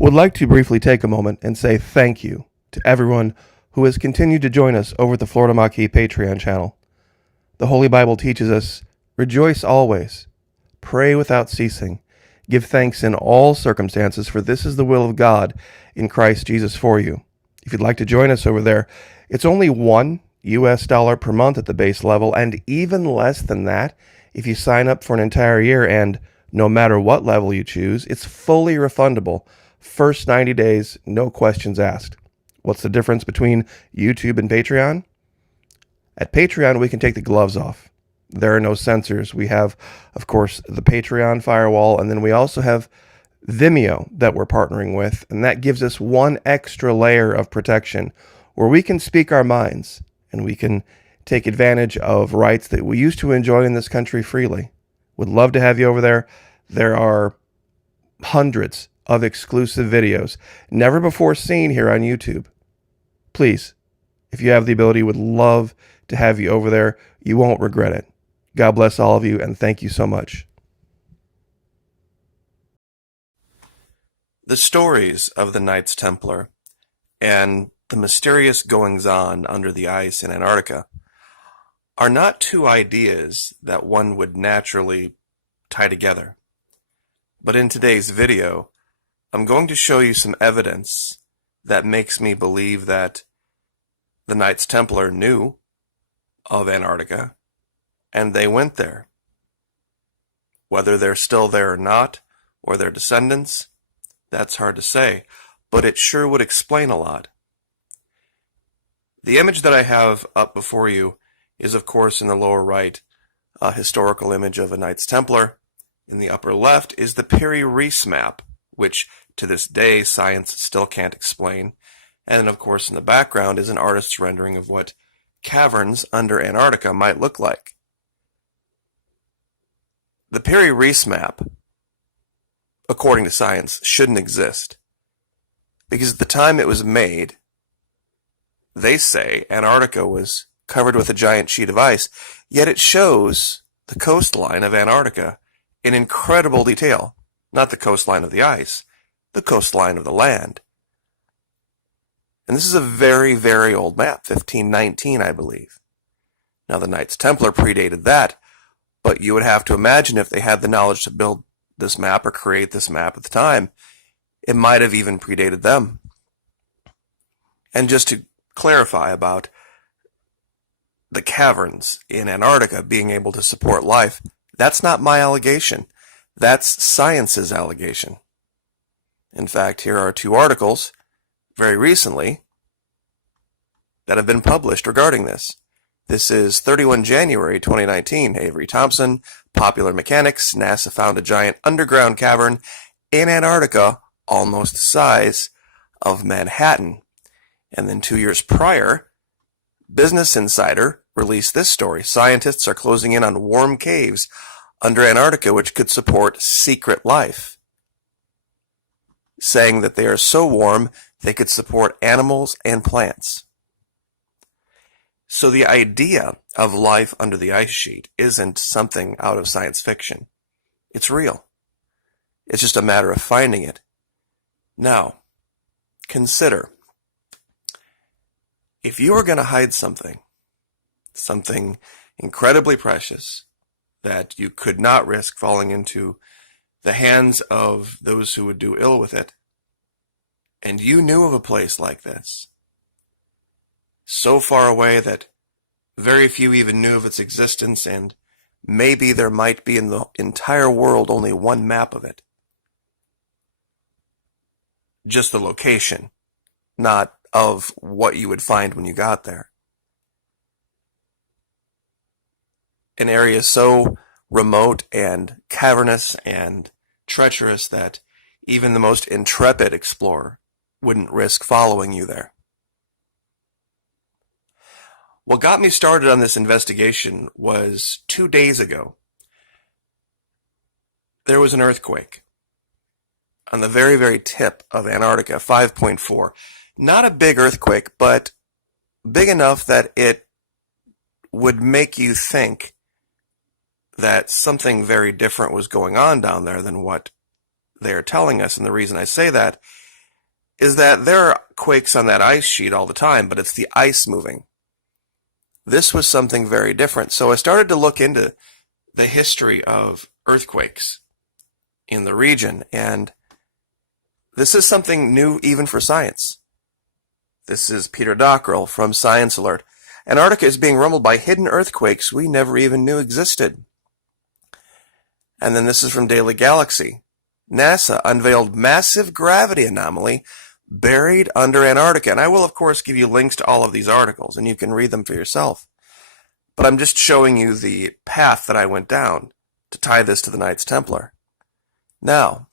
Would like to briefly take a moment and say thank you to everyone who has continued to join us over at the Florida Maquis Patreon channel. The Holy Bible teaches us, rejoice always, pray without ceasing, give thanks in all circumstances, for this is the will of God in Christ Jesus for you. If you'd like to join us over there, it's only $1 per month at the base level, and even less than that if you sign up for an entire year, and no matter what level you choose, it's fully refundable. First 90 days, no questions asked. What's the difference between YouTube and Patreon? At Patreon, we can take the gloves off. There are no censors. We have, of course, the Patreon firewall, and then we also have Vimeo that we're partnering with, and that gives us one extra layer of protection where we can speak our minds and we can take advantage of rights that we used to enjoy in this country freely. Would love to have you over there. There are hundreds of exclusive videos never before seen here on YouTube. Please, if you have the ability, would love to have you over there. You won't regret it. God bless all of you, and thank you so much. The stories of the Knights Templar and the mysterious goings-on under the ice in Antarctica are not two ideas that one would naturally tie together. But in today's video, I'm going to show you some evidence that makes me believe that the Knights Templar knew of Antarctica and they went there. Whether they're still there or not, or their descendants, that's hard to say, but it sure would explain a lot. The image that I have up before you is, of course, in the lower right, a historical image of a Knights Templar. In the upper left is the Piri-Reis map, which to this day science still can't explain. And of course in the background is an artist's rendering of what caverns under Antarctica might look like. The Piri-Reis map, according to science, shouldn't exist. Because at the time it was made, they say Antarctica was covered with a giant sheet of ice, yet it shows the coastline of Antarctica in incredible detail. Not the coastline of the ice, the coastline of the land. And this is a very, very old map, 1519, I believe. Now, the Knights Templar predated that, but you would have to imagine if they had the knowledge to build this map or create this map at the time, it might have even predated them. And just to clarify about the caverns in Antarctica being able to support life, that's not my allegation. That's science's allegation. In fact, here are two articles very recently that have been published regarding this. This is 31 January 2019. Avery Thompson, Popular Mechanics, NASA found a giant underground cavern in Antarctica almost the size of Manhattan. And then 2 years prior, Business Insider released this story. Scientists are closing in on warm caves under Antarctica which could support secret life, saying that they are so warm they could support animals and plants. So the idea of life under the ice sheet isn't something out of science fiction. It's real. It's just a matter of finding it. Now, consider, if you were going to hide something incredibly precious that you could not risk falling into the hands of those who would do ill with it, and you knew of a place like this, so far away that very few even knew of its existence, and maybe there might be in the entire world only one map of it. Just the location, not of what you would find when you got there. An area so remote and cavernous and treacherous that even the most intrepid explorer wouldn't risk following you there. What got me started on this investigation was 2 days ago. There was an earthquake on the very, very tip of Antarctica, 5.4. Not a big earthquake, but big enough that it would make you think that something very different was going on down there than what they're telling us. And the reason I say that is that there are quakes on that ice sheet all the time, but it's the ice moving. This was something very different. So I started to look into the history of earthquakes in the region, and this is something new even for science. This is Peter Dockrell from Science Alert. Antarctica is being rumbled by hidden earthquakes we never even knew existed. And then this is from Daily Galaxy. NASA unveiled massive gravity anomaly buried under Antarctica. And I will, of course, give you links to all of these articles, and you can read them for yourself. But I'm just showing you the path that I went down to tie this to the Knights Templar. Now,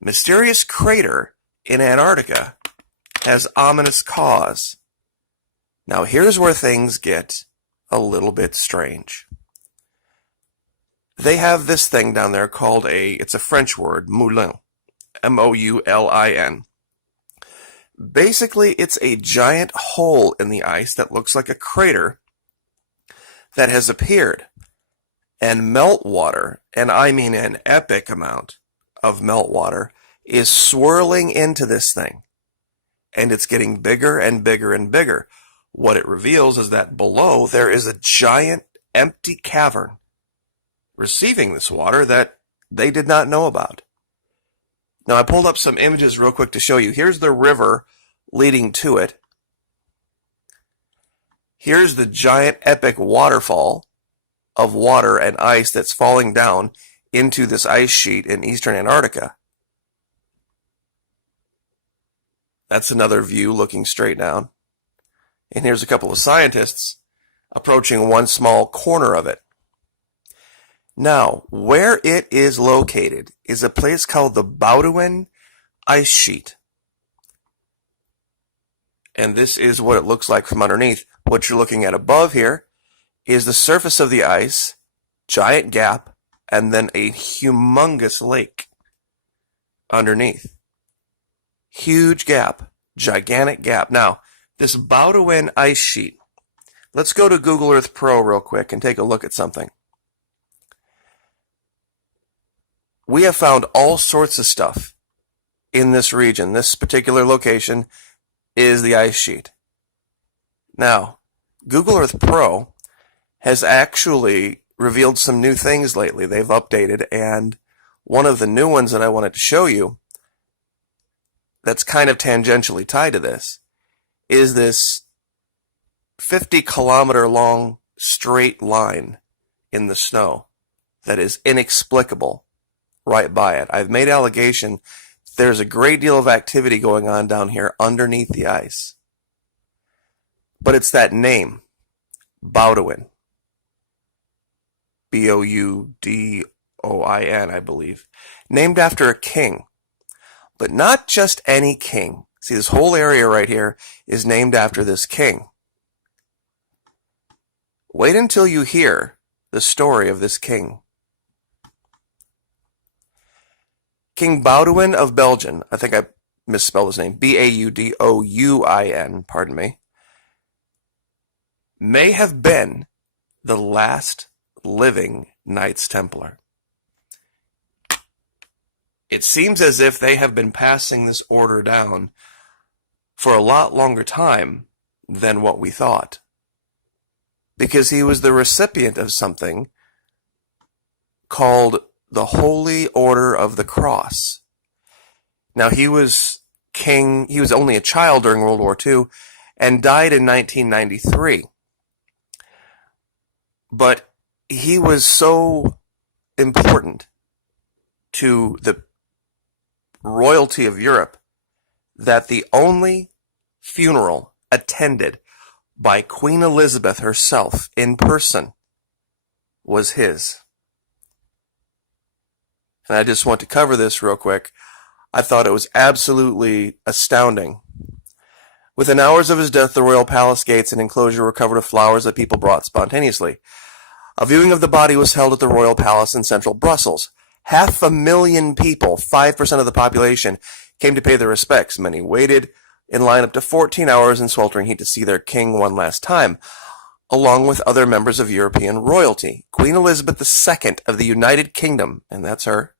mysterious crater in Antarctica has ominous cause. Now, here's where things get a little bit strange. They have this thing down there called it's a French word, moulin, M-O-U-L-I-N. Basically, it's a giant hole in the ice that looks like a crater that has appeared. And meltwater, and I mean an epic amount of meltwater, is swirling into this thing. And it's getting bigger and bigger and bigger. What it reveals is that below there is a giant empty cavern receiving this water that they did not know about. Now, I pulled up some images real quick to show you. Here's the river leading to it. Here's the giant epic waterfall of water and ice that's falling down into this ice sheet in eastern Antarctica. That's another view looking straight down. And here's a couple of scientists approaching one small corner of it. Now, where it is located is a place called the Bloodline ice sheet. And this is what it looks like from underneath. What you're looking at above here is the surface of the ice, giant gap, and then a humongous lake underneath. Huge gap, gigantic gap. Now, this Bloodline ice sheet, let's go to Google Earth Pro real quick and take a look at something. We have found all sorts of stuff in this region. This particular location is the ice sheet. Now, Google Earth Pro has actually revealed some new things lately. They've updated, and one of the new ones that I wanted to show you that's kind of tangentially tied to this is this 50-kilometer long straight line in the snow that is inexplicable right by it. I've made allegation there's a great deal of activity going on down here underneath the ice. But it's that name, Bloodline. B-O-U-D-O-I-N, I believe. Named after a king. But not just any king. See, this whole area right here is named after this king. Wait until you hear the story of this king. King Bloodline of Belgium, I think I misspelled his name, B-A-U-D-O-U-I-N, pardon me, may have been the last living Knights Templar. It seems as if they have been passing this order down for a lot longer time than what we thought. Because he was the recipient of something called the Holy Order of the Cross. Now, he was king, he was only a child during World War II and died in 1993. But he was so important to the royalty of Europe that the only funeral attended by Queen Elizabeth herself in person was his. And I just want to cover this real quick. I thought it was absolutely astounding. Within hours of his death, the royal palace gates and enclosure were covered with flowers that people brought spontaneously. A viewing of the body was held at the royal palace in central Brussels. 500,000 people, 5% of the population, came to pay their respects. Many waited in line up to 14 hours in sweltering heat to see their king one last time, along with other members of European royalty. Queen Elizabeth II of the United Kingdom, and that's her,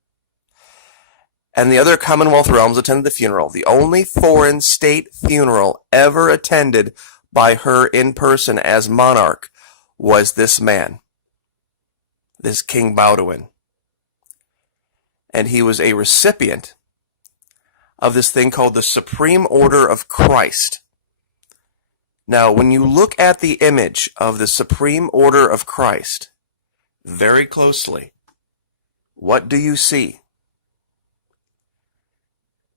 and the other Commonwealth realms attended the funeral. The only foreign state funeral ever attended by her in person as monarch was this man, this King Baudouin. And he was a recipient of this thing called the Supreme Order of Christ. Now, when you look at the image of the Supreme Order of Christ very closely, what do you see?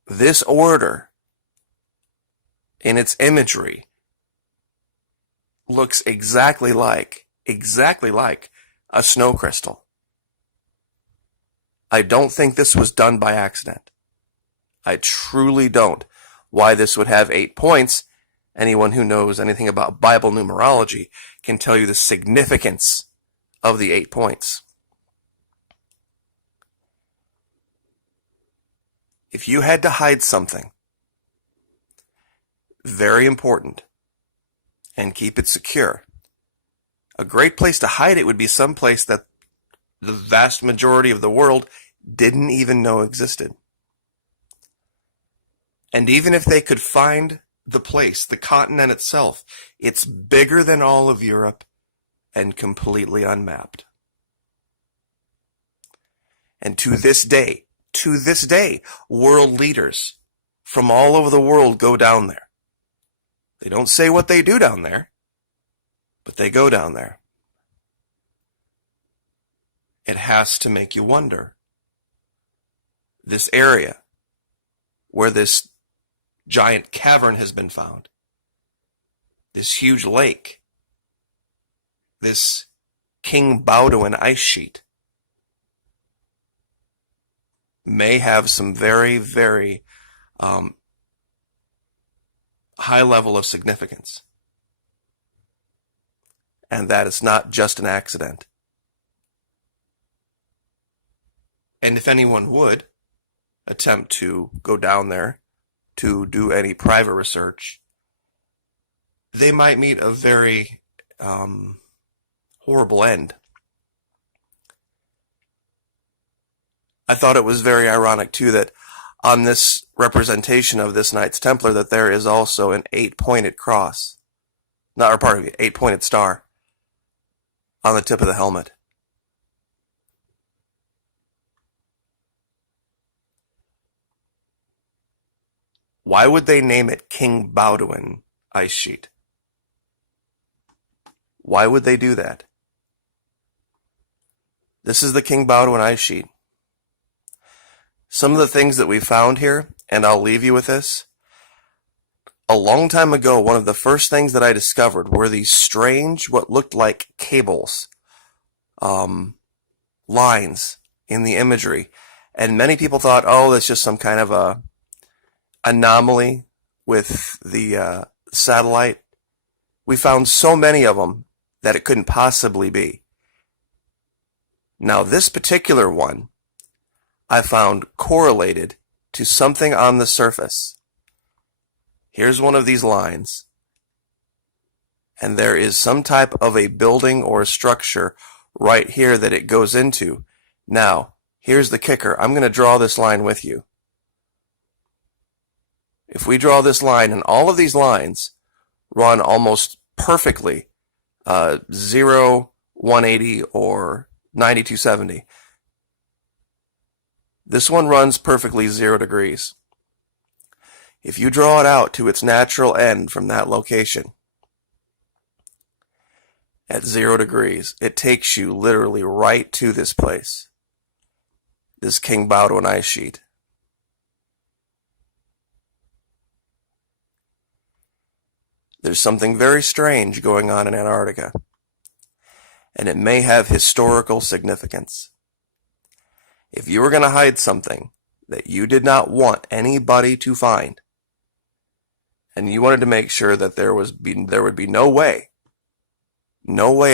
This order, in its imagery, looks exactly like a snow crystal. I don't think this was done by accident. I truly don't. Why this would have 8 points, anyone who knows anything about Bible numerology can tell you the significance of the 8 points. If you had to hide something very important and keep it secure, a great place to hide it would be some place that the vast majority of the world didn't even know existed. And even if they could find the place, the continent itself, it's bigger than all of Europe and completely unmapped. And to this day, world leaders from all over the world go down there. They don't say what they do down there, but they go down there. It has to make you wonder. This area where this giant cavern has been found, this huge lake, this King Baudouin ice sheet, may have some very, very high level of significance. And that it's not just an accident. And if anyone would attempt to go down there to do any private research, they might meet a very horrible end. I thought it was very ironic, too, that on this representation of this Knights Templar that there is also an 8-pointed cross. Not, or pardon me, 8-pointed star on the tip of the helmet. Why would they name it King Baudouin Ice Sheet? Why would they do that? This is the King Baudouin Ice Sheet. Some of the things that we found here, and I'll leave you with this. A long time ago, one of the first things that I discovered were these strange, what looked like cables, lines in the imagery. And many people thought, oh, that's just some kind of a anomaly with the satellite. We found so many of them that it couldn't possibly be. Now, this particular one I found correlated to something on the surface. Here's one of these lines. And there is some type of a building or a structure right here that it goes into. Now, here's the kicker. I'm going to draw this line with you. If we draw this line, and all of these lines run almost perfectly 0, 180, or 9270. This one runs perfectly 0 degrees. If you draw it out to its natural end from that location, at 0 degrees, it takes you literally right to this place. This King Baudouin ice sheet. There's something very strange going on in Antarctica, and it may have historical significance. If you were going to hide something that you did not want anybody to find, and you wanted to make sure that there would be no way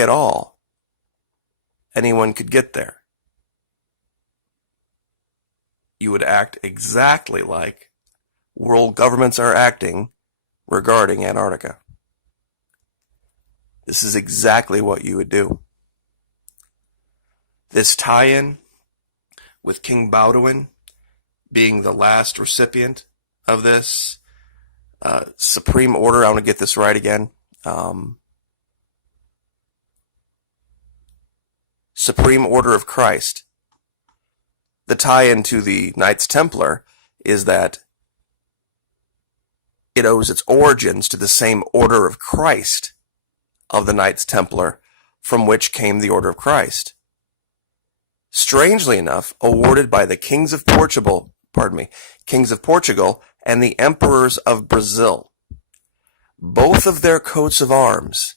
at all anyone could get there, you would act exactly like world governments are acting regarding Antarctica. This is exactly what you would do. This tie-in with King Baudouin being the last recipient of this Supreme Order. I want to get this right again. Supreme Order of Christ. The tie-in to the Knights Templar is that it owes its origins to the same Order of Christ of the Knights Templar, from which came the Order of Christ. Strangely enough, awarded by the kings of Portugal and the emperors of Brazil. Both of their coats of arms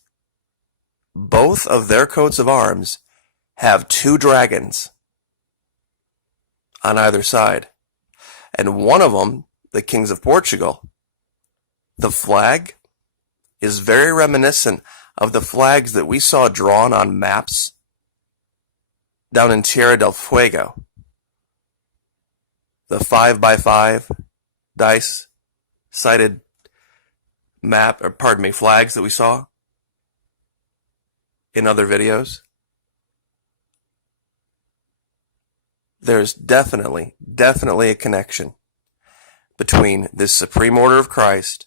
have two dragons on either side. And one of them, the kings of Portugal, the flag is very reminiscent of the flags that we saw drawn on maps down in Tierra del Fuego. The 5x5 dice-sided flags that we saw in other videos. There's definitely a connection between this Supreme Order of Christ,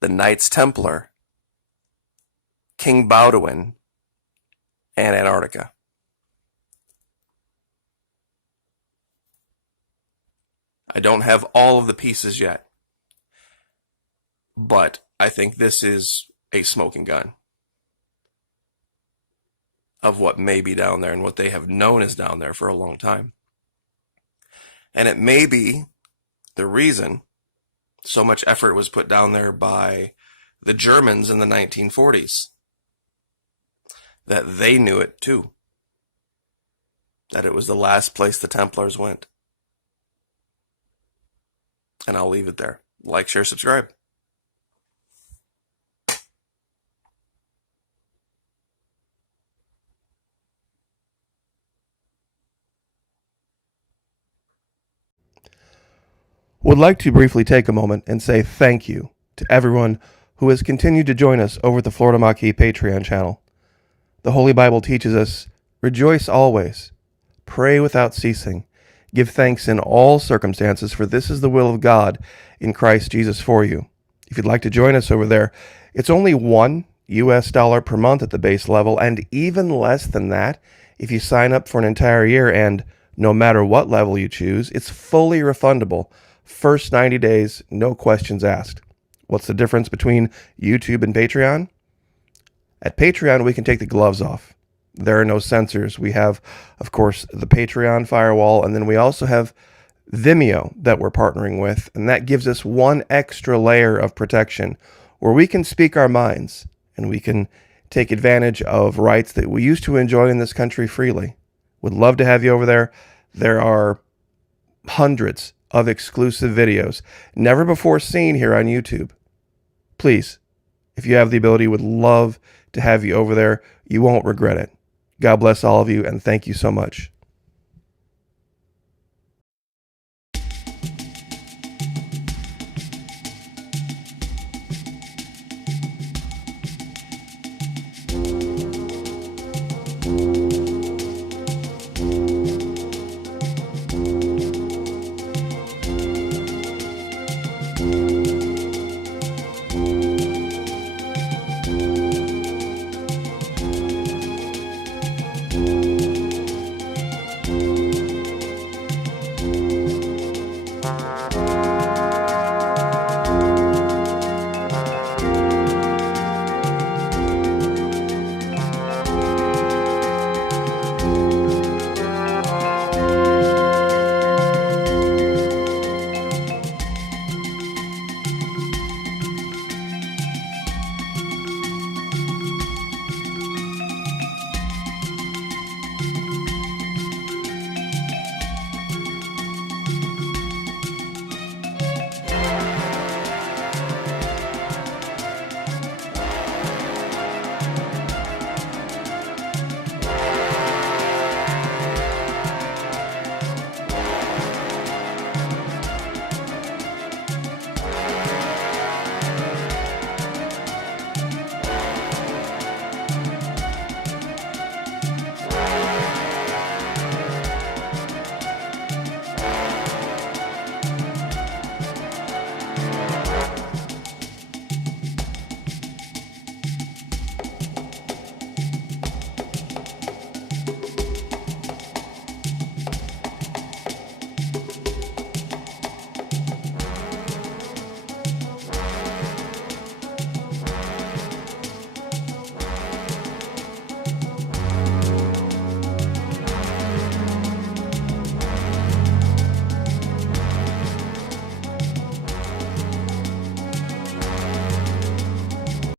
the Knights Templar, King Baudouin, and Antarctica. I don't have all of the pieces yet, but I think this is a smoking gun of what may be down there and what they have known is down there for a long time. And it may be the reason so much effort was put down there by the Germans in the 1940s, that they knew it too, that it was the last place the Templars went. And I'll leave it there. Like, share, subscribe. Would like to briefly take a moment and say thank you to everyone who has continued to join us over at the Florida Maquis Patreon channel. The Holy Bible teaches us, rejoice always, pray without ceasing, give thanks in all circumstances, for this is the will of God in Christ Jesus for you. If you'd like to join us over there, it's only $1 per month at the base level, and even less than that if you sign up for an entire year, and no matter what level you choose, it's fully refundable. First 90 days, no questions asked. What's the difference between YouTube and Patreon? At Patreon, we can take the gloves off. There are no censors. We have, of course, the Patreon firewall, and then we also have Vimeo that we're partnering with, and that gives us one extra layer of protection where we can speak our minds and we can take advantage of rights that we used to enjoy in this country freely. Would love to have you over there. There are hundreds of exclusive videos never before seen here on YouTube. Please, if you have the ability, would love to have you over there. You won't regret it. God bless all of you, and thank you so much.